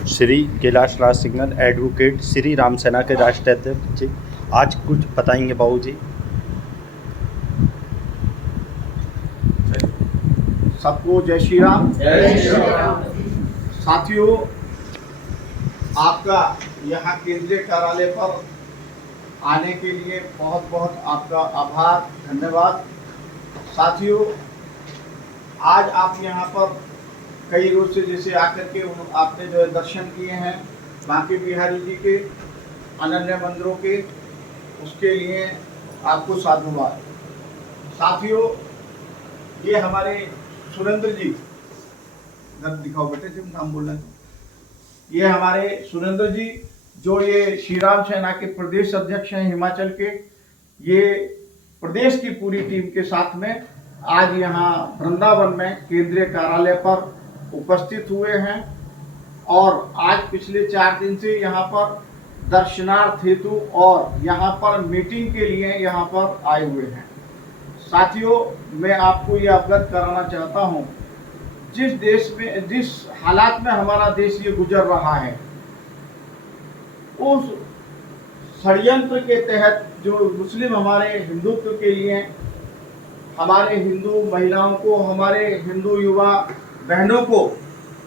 श्री कैलाश राज Singhal advocate Shri Ram सेना के राष्ट्रीय अध्यक्ष जी आज कुछ बताएंगे बाबू जी। सबको जय श्री राम। जय श्री राम। साथियों, आपका यहाँ केंद्रीय कार्यालय पर आने के लिए बहुत बहुत आपका आभार, धन्यवाद। साथियों, आज आप यहाँ पर कई रोज से जैसे आकर के आपने जो है दर्शन किए हैं बांके बिहारी जी के अनन्य मंदिरों के, उसके लिए आपको साधुवाद। साथियों, ये हमारे सुरेंद्र जी, दिखाओ बेटे जब नाम बोलना है। ये हमारे सुरेंद्र जी जो ये श्री राम सेना के प्रदेश अध्यक्ष हैं हिमाचल के, ये प्रदेश की पूरी टीम के साथ में आज यहाँ वृंदावन में केंद्रीय कार्यालय पर उपस्थित हुए हैं और आज पिछले 4 दिन से यहाँ पर दर्शनार्थ हेतु और यहाँ पर मीटिंग के लिए यहाँ पर आए हुए हैं। साथियों, मैं आपको ये अवगत कराना चाहता हूँ, जिस देश में, जिस हालात में हमारा देश ये गुजर रहा है, उस षड्यंत्र के तहत जो मुस्लिम हमारे हिंदुत्व के लिए, हमारे हिंदू महिलाओं को, हमारे हिंदू युवा बहनों को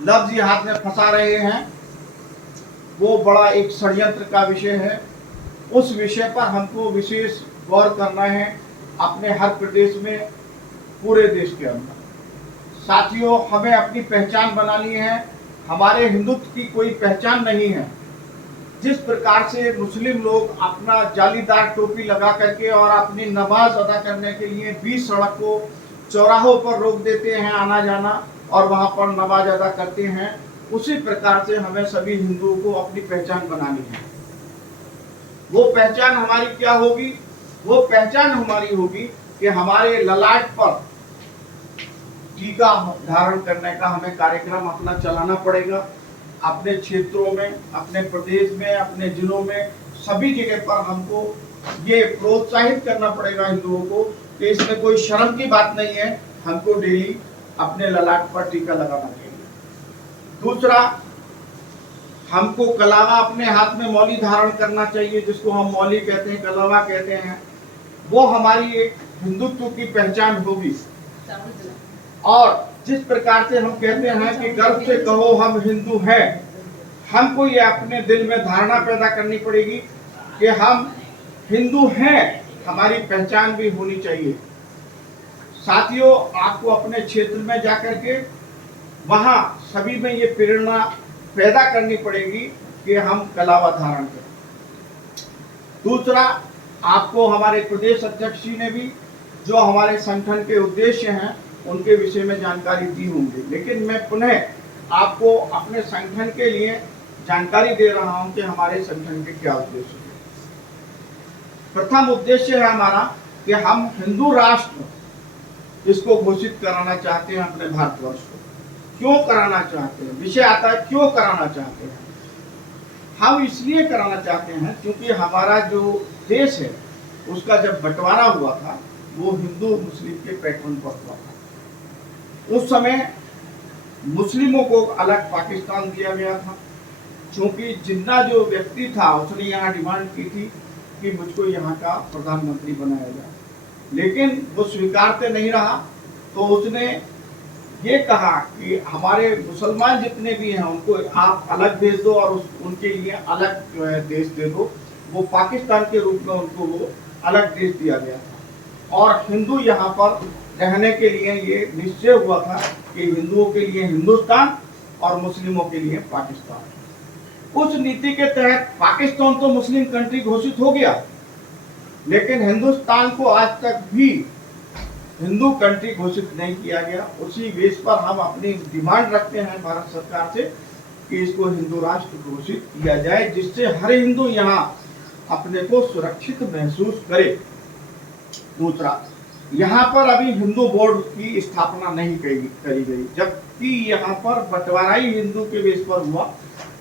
लफ्ज़ी हाथ में फंसा रहे हैं, वो बड़ा एक षड्यंत्र का विषय है। उस विषय पर हमको विशेष गौर करना है अपने हर प्रदेश में, पूरे देश के अंदर। साथियों, हमें अपनी पहचान बनानी है। हमारे हिंदुत्व की कोई पहचान नहीं है। जिस प्रकार से मुस्लिम लोग अपना जालीदार टोपी लगा करके और अपनी नमाज अदा करने के लिए 20 सड़क को चौराहों पर रोक देते हैं आना जाना और वहां पर नमाज अदा करते हैं, उसी प्रकार से हमें सभी हिंदुओं को अपनी पहचान बनानी है। वो पहचान हमारी क्या होगी? वो पहचान हमारी होगी कि हमारे ललाट पर टीका धारण करने का हमें कार्यक्रम अपना चलाना पड़ेगा। अपने क्षेत्रों में, अपने प्रदेश में, अपने जिलों में, सभी जगह पर हमको ये प्रोत्साहित करना पड़ेगा हिंदुओं को कि इसमें कोई शर्म की बात नहीं है, हमको डेली अपने ललाट पर टीका लगाना चाहिए। दूसरा, हमको कलावा अपने हाथ में मौली धारण करना चाहिए, जिसको हम मौली कहते हैं, कलावा कहते हैं। वो हमारी एक हिंदुत्व की पहचान होगी। और जिस प्रकार से हम कहते हैं कि गर्व से कहो हम हिंदू हैं, हमको ये अपने दिल में धारणा पैदा करनी पड़ेगी कि हम हिंदू हैं, हमारी पहचान भी होनी चाहिए। साथियों, आपको अपने क्षेत्र में जाकर के वहाँ सभी में ये प्रेरणा पैदा करनी पड़ेगी कि हम कलावा धारण करें। दूसरा, आपको हमारे प्रदेश अध्यक्ष जी ने भी जो हमारे संगठन के उद्देश्य हैं उनके विषय में जानकारी दी होंगी, लेकिन मैं पुनः आपको अपने संगठन के लिए जानकारी दे रहा हूं कि हमारे संगठन के क्या उद्देश्य हैं। प्रथम उद्देश्य है हमारा कि हम हिंदू राष्ट्र इसको घोषित कराना चाहते हैं अपने भारतवर्ष को। क्यों कराना चाहते हैं? विषय आता है क्यों कराना चाहते हैं। हम इसलिए कराना चाहते हैं क्योंकि हमारा जो देश है उसका जब बंटवारा हुआ था वो हिंदू मुस्लिम के पैटर्न पर हुआ था। उस समय मुस्लिमों को अलग पाकिस्तान दिया गया था, क्योंकि जिन्ना जो व्यक्ति था उसने यहाँ डिमांड की थी कि मुझको यहाँ का प्रधानमंत्री बनाया जाए, लेकिन वो स्वीकारते नहीं रहा। तो उसने ये कहा कि हमारे मुसलमान जितने भी हैं उनको आप अलग देश दो और उनके लिए अलग जो है देश दे दो। वो पाकिस्तान के रूप में उनको वो अलग देश दिया गया था और हिंदू यहाँ पर रहने के लिए ये निश्चय हुआ था कि हिंदुओं के लिए हिंदुस्तान और मुस्लिमों के लिए पाकिस्तान। उस नीति के तहत पाकिस्तान तो मुस्लिम कंट्री घोषित हो गया, लेकिन हिंदुस्तान को आज तक भी हिंदू कंट्री घोषित नहीं किया गया। उसी बेस पर हम अपनी डिमांड रखते हैं भारत सरकार से कि इसको हिंदू राष्ट्र घोषित किया जाए, जिससे हर हिंदू यहाँ अपने को सुरक्षित महसूस करे। दूसरा, यहाँ पर अभी हिंदू बोर्ड की स्थापना नहीं करी गई, जबकि यहाँ पर बंटवारा ही हिंदू के बेस पर हुआ।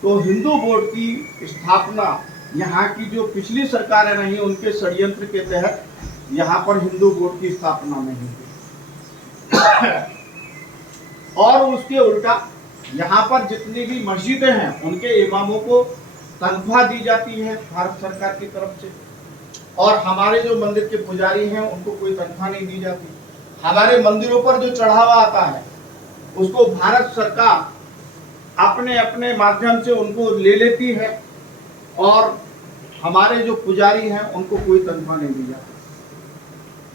तो हिंदू बोर्ड की स्थापना यहाँ की जो पिछली सरकारें रही उनके षड्यंत्र के तहत यहाँ पर हिंदू बोर्ड की स्थापना नहीं हुई। और उसके उल्टा यहाँ पर जितनी भी मस्जिदें हैं उनके इमामों को तनख्वाह दी जाती है भारत सरकार की तरफ से, और हमारे जो मंदिर के पुजारी हैं उनको कोई तनख्वाह नहीं दी जाती। हमारे मंदिरों पर जो चढ़ावा आता है उसको भारत सरकार अपने अपने माध्यम से उनको ले लेती है, और हमारे जो पुजारी हैं उनको कोई तनख्वाह नहीं दी जाती।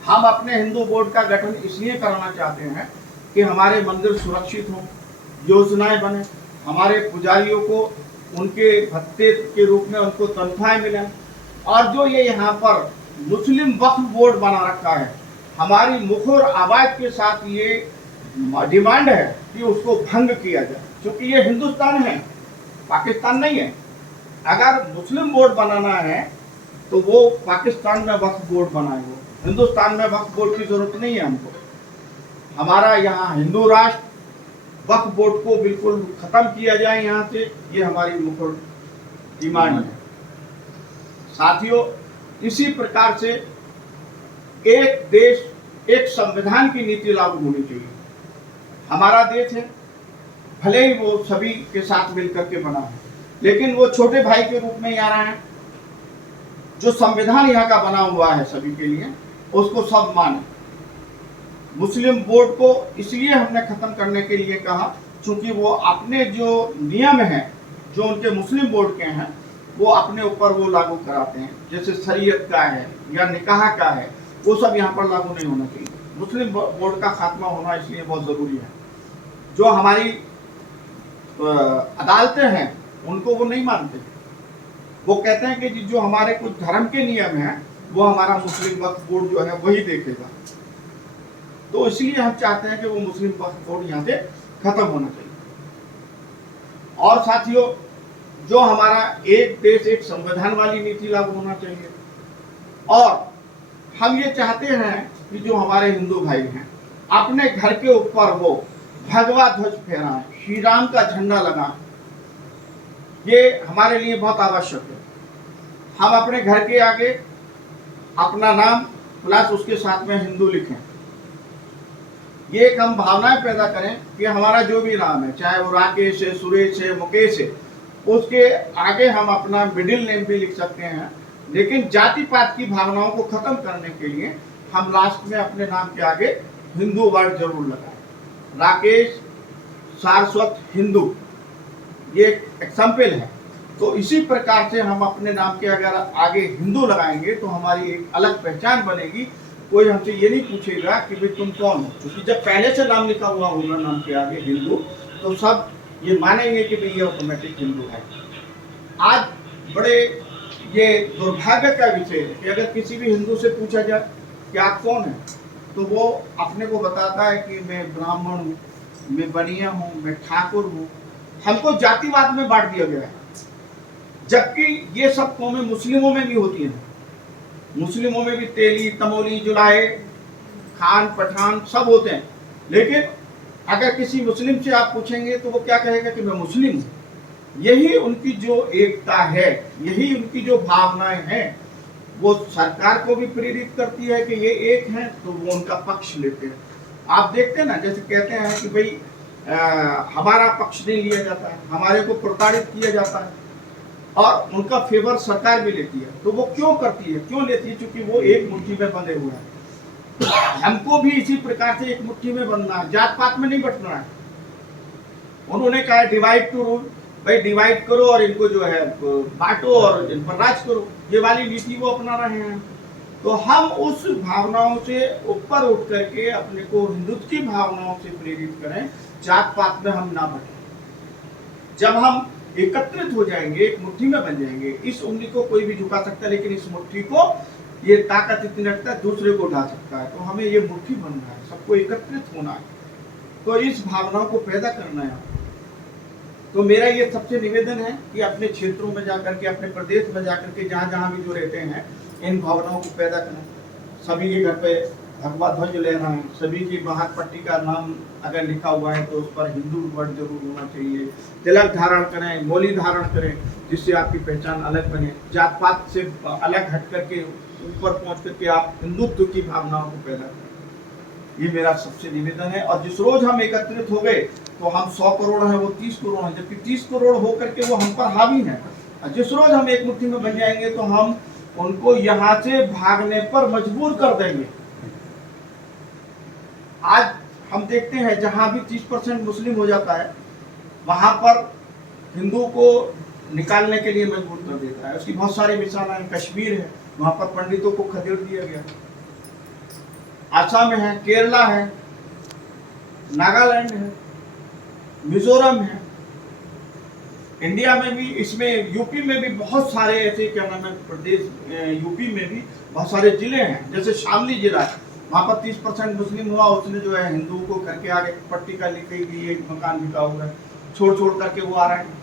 हम अपने हिंदू बोर्ड का गठन इसलिए कराना चाहते हैं कि हमारे मंदिर सुरक्षित हों, योजनाएं बने, हमारे पुजारियों को उनके भत्ते के रूप में उनको तनख्वाहें मिलें, और जो ये यहाँ पर मुस्लिम वक्फ बोर्ड बना रखा है, हमारी मुखर आवाज के साथ ये डिमांड है कि उसको भंग किया जाए, क्योंकि ये हिंदुस्तान है, पाकिस्तान नहीं है। अगर मुस्लिम बोर्ड बनाना है तो वो पाकिस्तान में वक्फ बोर्ड बनाए, वो हिंदुस्तान में वक्फ बोर्ड की जरूरत नहीं है हमको। हमारा यहाँ हिंदू राष्ट्र वक्फ बोर्ड को बिल्कुल खत्म किया जाए यहाँ से, ये हमारी मुखर डिमांड है। साथियों, इसी प्रकार से एक देश एक संविधान की नीति लागू होनी चाहिए। हमारा देश है, भले ही वो सभी के साथ मिलकर के बना है, लेकिन वो छोटे भाई के रूप में आ रहा है। जो संविधान यहाँ का बना हुआ है सभी के लिए, उसको सब माने। मुस्लिम बोर्ड को इसलिए हमने खत्म करने के लिए कहा क्योंकि वो अपने जो नियम हैं जो उनके मुस्लिम बोर्ड के हैं वो अपने ऊपर वो लागू कराते हैं, जैसे शरीयत का है या निकाह का है, वो सब यहाँ पर लागू नहीं होना चाहिए। मुस्लिम बोर्ड का खात्मा होना इसलिए बहुत ज़रूरी है। जो हमारी अदालतें हैं उनको वो नहीं मानते, वो कहते हैं कि जो हमारे कुछ धर्म के नियम हैं वो हमारा मुस्लिम वक्फ बोर्ड जो है वही देखेगा। तो इसलिए हम चाहते हैं कि वो मुस्लिम वक्फ बोर्ड यहाँ से खत्म होना चाहिए। और साथियों, जो हमारा एक देश एक संविधान वाली नीति लागू होना चाहिए, और हम ये चाहते हैं कि जो हमारे हिंदू भाई हैं अपने घर के ऊपर वो भगवा ध्वज फहराएं, श्री राम का झंडा लगाएं। ये हमारे लिए बहुत आवश्यक है। हम अपने घर के आगे अपना नाम प्लस उसके साथ में हिंदू लिखें। ये एक हम भावनाएं पैदा करें कि हमारा जो भी नाम है, चाहे वो राकेश है, सुरेश है, मुकेश है, उसके आगे हम अपना मिडिल नेम भी लिख सकते हैं। लेकिन जाति पात की भावनाओं को खत्म करने के लिए हम लास्ट में अपने नाम के आगे हिंदू वर्ड जरूर लगाएं। राकेश सारस्वत हिंदू, ये एग्जाम्पल है। तो इसी प्रकार से हम अपने नाम के अगर आगे हिंदू लगाएंगे तो हमारी एक अलग पहचान बनेगी। कोई हमसे ये नहीं पूछेगा कि भाई तुम कौन हो, क्योंकि जब पहले से नाम लिखा हुआ होगा नाम के आगे हिंदू, तो सब ये मानेंगे कि भाई ये ऑटोमेटिक हिंदू है। आज बड़े ये दुर्भाग्य का विषय है कि अगर किसी भी हिंदू से पूछा जाए कि आप कौन है, तो वो अपने को बताता है कि मैं ब्राह्मण हूँ, मैं बनिया हूँ, मैं ठाकुर हूँ। हमको जातिवाद में बांट दिया गया है, जबकि ये सब कौमें मुस्लिमों में भी होती हैं। मुस्लिमों में भी तेली, तमोली, जुलाहे, खान, पठान सब होते हैं। लेकिन अगर किसी मुस्लिम से आप पूछेंगे तो वो क्या कहेगा कि मैं मुस्लिम हूँ। यही उनकी जो एकता है, यही उनकी जो भावनाएं हैं, वो सरकार को भी प्रेरित करती है कि ये एक हैं, तो वो उनका पक्ष लेते हैं। आप देखते हैं ना, जैसे कहते हैं कि भाई हमारा पक्ष नहीं लिया जाता है, हमारे को प्रताड़ित किया जाता है, और उनका फेवर सरकार भी लेती है। तो वो क्यों करती है, क्यों लेती है? क्योंकि वो एक मुट्ठी में बंधे हुए हैं। हमको भी इसी प्रकार से एक मुट्ठी में बंधना है, जात पात में नहीं बंटना है। उन्होंने कहा डिवाइड टू रूल, भाई डिवाइड करो और इनको जो है बांटो और इन पर राज करो। ये वाली नीति वो अपना रहे हैं। तो हम उस भावनाओं से ऊपर उठ करके अपने को हिंदुत्व की भावनाओं से प्रेरित करें, जात पात में हम ना बटें। जब हम एकत्रित हो जाएंगे, एक मुट्ठी में बन जाएंगे, इस उंगली को कोई भी झुका सकता है, लेकिन इस मुट्ठी को ये ताकत इतनी रखता है दूसरे को उठा सकता है। तो हमें ये मुट्ठी बनना है, सबको एकत्रित होना है, तो इस भावनाओं को पैदा करना है। तो मेरा ये सबसे निवेदन है कि अपने क्षेत्रों में जाकर के, अपने प्रदेश में जाकर के, जहाँ जहाँ भी जो रहते हैं, इन भावनाओं को पैदा करें। सभी के घर पे भगवा ध्वज लेना है, सभी की बाहर पट्टी का नाम अगर लिखा हुआ है तो उस पर हिंदू वर्ड जरूर होना चाहिए। तिलक धारण करें, मौली धारण करें, जिससे आपकी पहचान अलग बने। जात पात से अलग हट करके ऊपर पहुंच करके आप हिंदुत्व की भावनाओं को पैदा करें। ये मेरा सबसे निवेदन है। और जिस रोज हम एकत्रित हो गए तो हम 100 करोड़ हैं, वो 30 करोड़ हैं, जबकि 30 करोड़ होकर के वो हम पर हावी हैं। और जिस रोज हम एक मुट्ठी में बन जाएंगे तो हम उनको यहाँ से भागने पर मजबूर कर देंगे। आज हम देखते हैं जहां भी 30% मुस्लिम हो जाता है वहां पर हिंदू को निकालने के लिए मजबूर कर देता है। उसकी बहुत सारी मिसाल हैं। कश्मीर है, वहां पर पंडितों को खदेड़ दिया गया। आसाम है, केरला है, नागालैंड है, मिजोरम है, इंडिया में भी, इसमें यूपी में भी बहुत सारे ऐसे क्या नाम है प्रदेश, यूपी में भी बहुत सारे जिले हैं। जैसे शामली जिला है, वहाँ पर 30% मुस्लिम हुआ, उसने जो है हिंदू को घर के आगे पट्टी का लिखी गई एक मकान बिका हुआ है, छोड़ छोड़ करके वो आ रहे हैं।